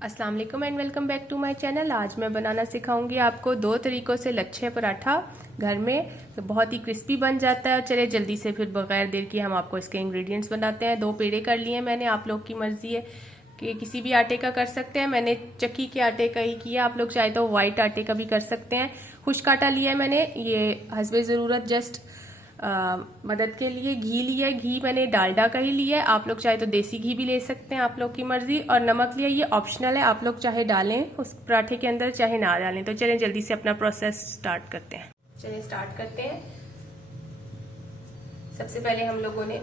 अस्सलाम वालेकुम and welcome back to my channel. आज मैं बनाना सिखाऊंगी आपको 2 तरीकों से लच्छे पराठा घर में। तो बहुत ही क्रिस्पी बन जाता है। चलिए जल्दी से फिर बगैर देर किए हम आपको इसके इंग्रेडिएंट्स बनाते हैं। 2 पेड़े कर लिए मैंने, आप लोग की मर्जी है कि किसी भी आटे का कर सकते हैं। मैंने चक्की के आटे का ही किया, आप लोग चाहे तो वाइट आटे का भी कर सकते हैं। खुश्क आटा लिया है मैंने, ये हस्बे ज़रूरत जस्ट मदद के लिए। घी लिया है, घी मैंने डालडा का ही लिया है, आप लोग चाहे तो देसी घी भी ले सकते हैं, आप लोग की मर्जी। और नमक लिया, ये ऑप्शनल है, आप लोग चाहे डालें उस पराठे के अंदर चाहे ना डालें। तो चलें जल्दी से अपना प्रोसेस स्टार्ट करते हैं। चलिए स्टार्ट करते हैं। सबसे पहले हम लोगों ने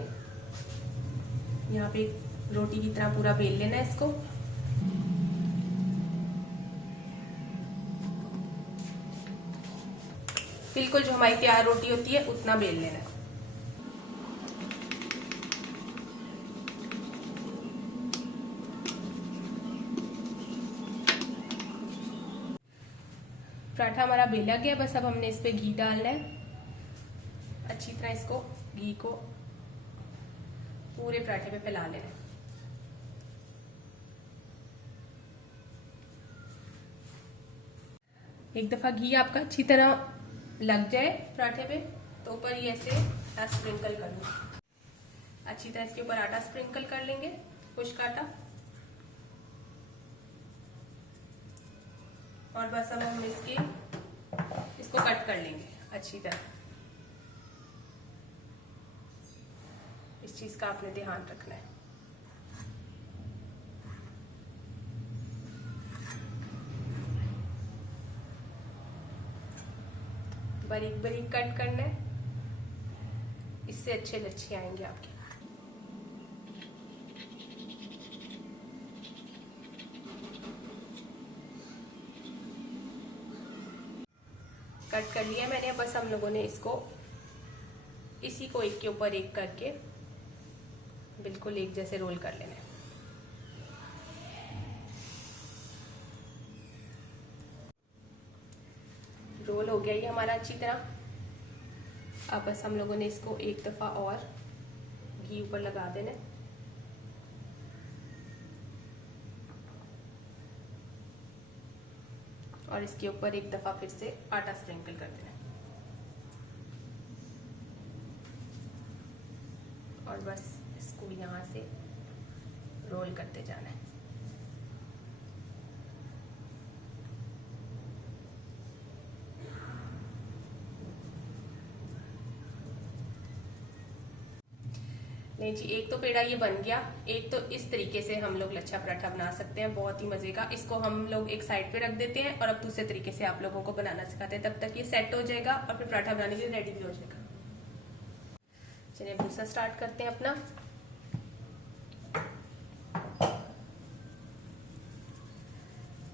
यहाँ पे रोटी की तरह पूरा बेल लेना है इसको। बिल्कुल जो हमारी तैयार रोटी होती है उतना बेल लेना है। पराठा हमारा बेला गया, बस अब हमने इस पे घी डालना है। अच्छी तरह इसको घी को पूरे पराठे पे फैला लेना है। एक दफा घी आपका अच्छी तरह लग जाए पराठे पे तो ऊपर ही ऐसे स्प्रिंकल कर लो। अच्छी तरह इसके ऊपर आटा स्प्रिंकल कर लेंगे, खुश्क आटा। और बस अब हम इसको कट कर लेंगे अच्छी तरह। इस चीज का आपने ध्यान रखना है। बारीक बारीक कट करना है, इससे अच्छे लच्छे आएंगे आपके। कट कर लिया मैंने, बस हम लोगों ने इसी को एक के ऊपर एक करके बिल्कुल एक जैसे रोल कर लेना है। रोल हो गया ये हमारा अच्छी तरह। अब बस हम लोगों ने इसको एक दफा और घी ऊपर लगा देना है। और इसके ऊपर एक दफा फिर से आटा स्प्रिंकल कर देना है। और बस इसको यहाँ से रोल करते जाना है। नहीं जी, एक तो पेड़ा ये बन गया। एक तो इस तरीके से हम लोग लच्छा पराठा बना सकते हैं, बहुत ही मजे का। इसको हम लोग एक साइड पे रख देते हैं और अब दूसरे तरीके से आप लोगों को बनाना सिखाते हैं। तब तक ये सेट हो जाएगा और फिर पराठा बनाने के लिए रेडी भी हो जाएगा। चलिए दूसरा स्टार्ट करते हैं अपना।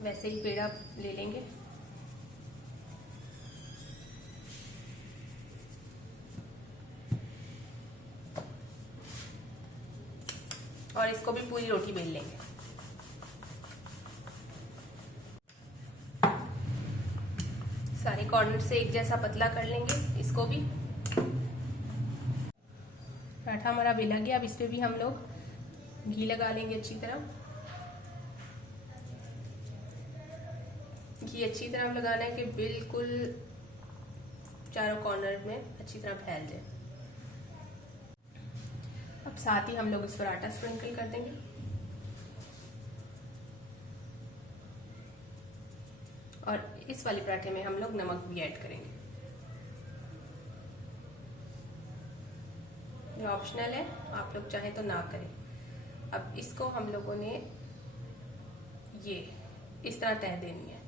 वैसे ही पेड़ा ले लेंगे। और इसको भी पूरी रोटी बेल लेंगे। सारे कॉर्नर से एक जैसा पतला कर लेंगे इसको भी। पराठा हमारा बेला गया, अब इस पे भी हम लोग घी लगा लेंगे अच्छी तरह। घी अच्छी तरह लगाना है कि बिल्कुल चारों कॉर्नर में अच्छी तरह फैल जाए। अब साथ ही हम लोग इस पर आटा स्प्रिंकल कर देंगे। और इस वाले पराठे में हम लोग नमक भी ऐड करेंगे, ये ऑप्शनल है, आप लोग चाहे तो ना करें। अब इसको हम लोगों ने ये इस तरह तह देनी है।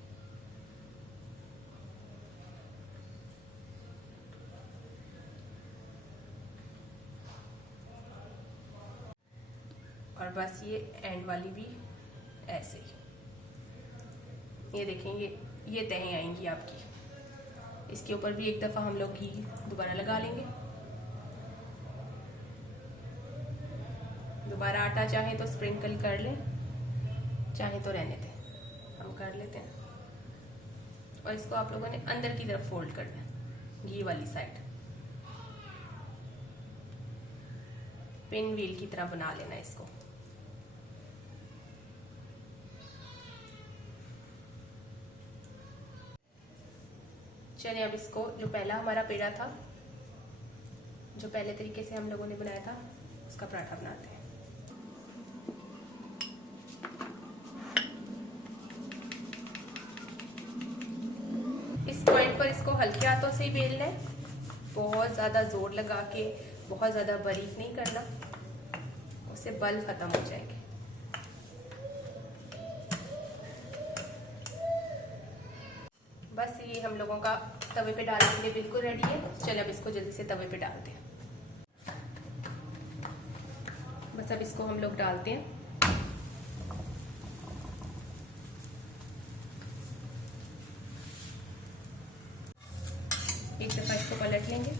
और बस ये एंड वाली भी ऐसे ही, ये देखेंगे ये तहें आएंगी आपकी। इसके ऊपर भी एक दफा हम लोग घी दोबारा लगा लेंगे। दोबारा आटा चाहे तो स्प्रिंकल कर लें, चाहे तो रहने दें, हम कर लेते हैं। और इसको आप लोगों ने अंदर की तरफ फोल्ड करना है, घी वाली साइड पिन व्हील की तरह बना लेना है इसको। चलिए अब इसको, जो पहला हमारा पेड़ा था, जो पहले तरीके से हम लोगों ने बनाया था, उसका पराठा बनाते हैं। इस पॉइंट पर इसको हल्के हाथों से ही बेलना है, बहुत ज़्यादा जोर लगा के बहुत ज़्यादा बारीक नहीं करना, उससे बल खत्म हो जाएंगे। बस ये हम लोगों का तवे पे डालने के लिए बिल्कुल रेडी है। चलिए अब इसको जल्दी से तवे पे डालते हैं। बस अब इसको हम लोग डालते हैं। एक दफा इसको पलट लेंगे।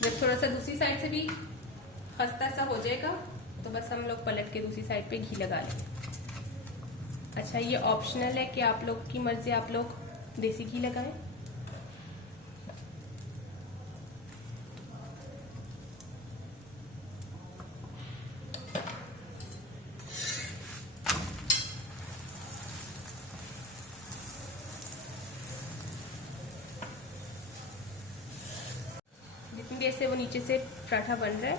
जब थोड़ा सा दूसरी साइड से भी खस्ता सा हो जाएगा तो बस हम लोग पलट के दूसरी साइड पे घी लगा लेंगे। अच्छा, ये ऑप्शनल है कि आप लोग की मर्जी, आप लोग देसी घी लगाएं। जितनी देर से वो नीचे से पराठा बन रहा है,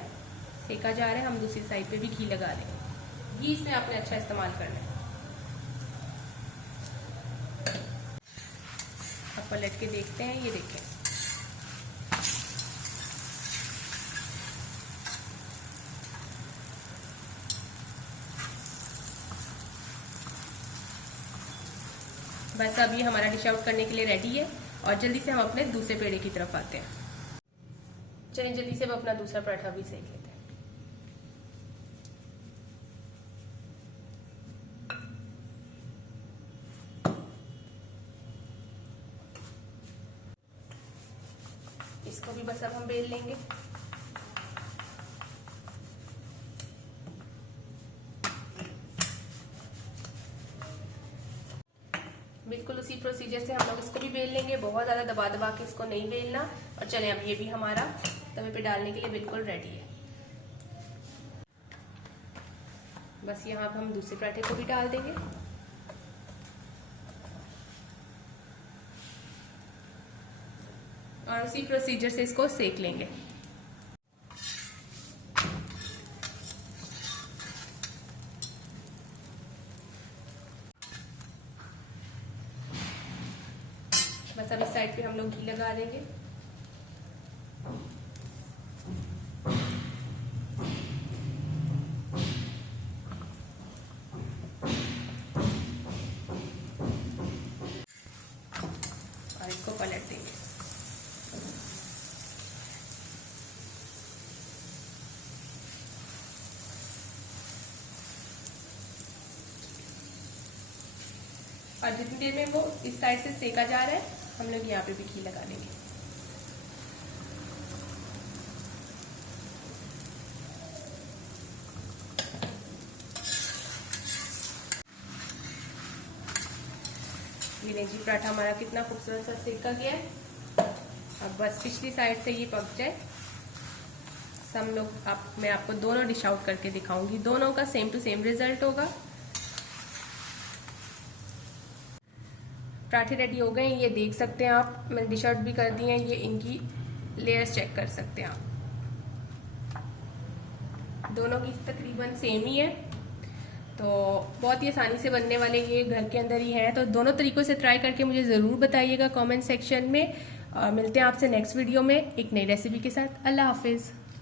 सेका जा रहा है, हम दूसरी साइड पे भी घी लगा लेंगे। घी इसमें आपने अच्छा इस्तेमाल करना है। अब पलट के देखते हैं, ये देखें बस अब ये हमारा डिश आउट करने के लिए रेडी है और जल्दी से हम अपने दूसरे पेड़े की तरफ आते हैं। चलिए जल्दी से हम अपना दूसरा पराठा भी सेक लेते हैं। इसको भी बस अब हम बेल लेंगे। बिल्कुल उसी प्रोसीजर से हम लोग इसको भी बेल लेंगे, बहुत ज्यादा दबा दबा के इसको नहीं बेलना। और चलें अब ये भी हमारा तवे पे डालने के लिए बिल्कुल रेडी है। बस यहाँ पर हम दूसरे पराठे को भी डाल देंगे और उसी प्रोसीजर से इसको सेक लेंगे। बस अब इस साइड पे हम लोग घी लगा देंगे। और इसको पलट देंगे। और जितनी देर में वो इस साइड से सेका जा रहा है, हम लोग यहाँ पे भी घी लगा लेंगे। ये जी पराठा हमारा कितना खूबसूरत सा सेका गया है। अब बस पिछली साइड से ये पक जाए, सब लोग मैं आपको दोनों डिश आउट करके दिखाऊंगी। दोनों का सेम टू सेम रिजल्ट होगा। पराठे रेडी हो गए, ये देख सकते हैं आप, मैंने डिश आउट भी कर दी हैं। ये इनकी लेयर्स चेक कर सकते हैं आप, दोनों की तकरीबन सेम ही है। तो बहुत ही आसानी से बनने वाले ये घर के अंदर ही हैं। तो दोनों तरीकों से ट्राई करके मुझे ज़रूर बताइएगा कमेंट सेक्शन में। मिलते हैं आपसे नेक्स्ट वीडियो में एक नई रेसिपी के साथ। अल्लाह हाफिज़।